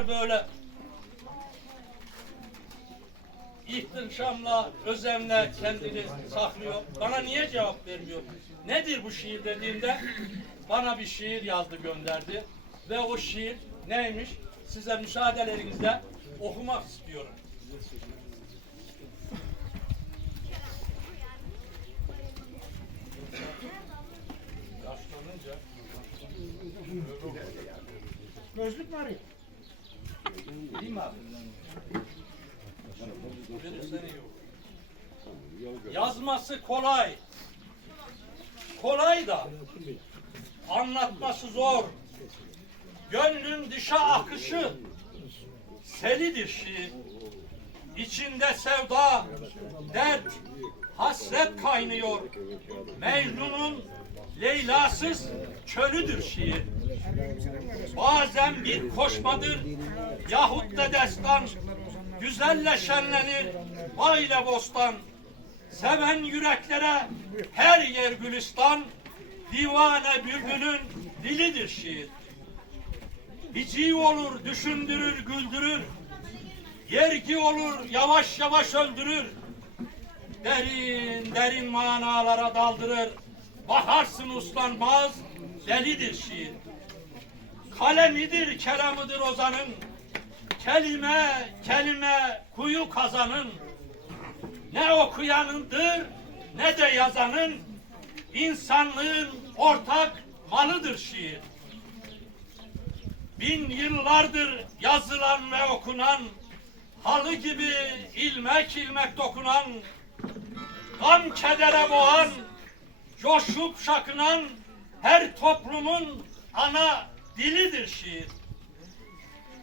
kadar böyle ihtişamla, özenle kendini saklıyor. Bana niye cevap vermiyor? Nedir bu şiir dediğimde bana bir şiir yazdı gönderdi. Ve o şiir neymiş? Size müsaadelerinizle okumak istiyorum. Yaşlanınca Gözlük mü arıyor? Yazması kolay. Kolay da anlatması zor. Gönlün dışa akışı selidir şiir. İçinde sevda, dert, hasret kaynıyor. Mecnun'un Leyla'sız çölüdür şiir. Bazen bir koşmadır yahut da destan. Güzelle şenlenir ile bostan. Seven yüreklere her yer gülistan. Divane bülbülün dilidir şiir. Hiciv olur, düşündürür, güldürür. Yergi olur, yavaş yavaş öldürür. Derin derin manalara daldırır. Bakarsın uslanmaz, delidir şiir. Kalemidir, kelamıdır ozanın. Kelime, kelime kuyu kazanın. Ne okuyanındır, ne de yazanın. insanlığın ortak malıdır şiir. Bin yıllardır yazılan ve okunan, halı gibi ilmek ilmek dokunan, gam kedere boğan, coşup şakınan her toplumun ana dilidir şiir.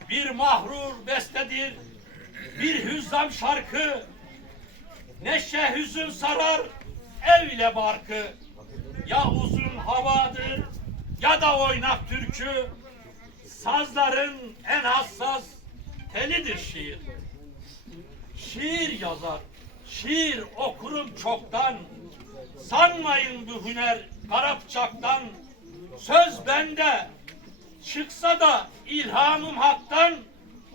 Bir mahrur bestedir, bir hüzzam şarkı, neşe hüzün sarar ev ile barkı. Ya uzun havadır ya da oynak türkü, sazların en hassas telidir şiir. Şiir yazar, şiir okurum çoktan. Sanmayın bu hüner Arapçaktan. Söz bende, çıksa da ilhamım haktan.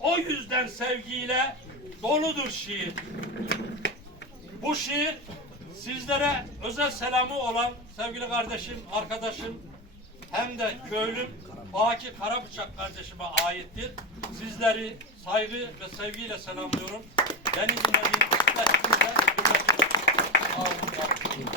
O yüzden sevgiyle doludur şiir. Bu şiir sizlere özel selamı olan sevgili kardeşim, arkadaşım hem de köylüm Baki Karabıçak kardeşime aittir. Sizleri saygı ve sevgiyle selamlıyorum. Beni dinlediğiniz için olun.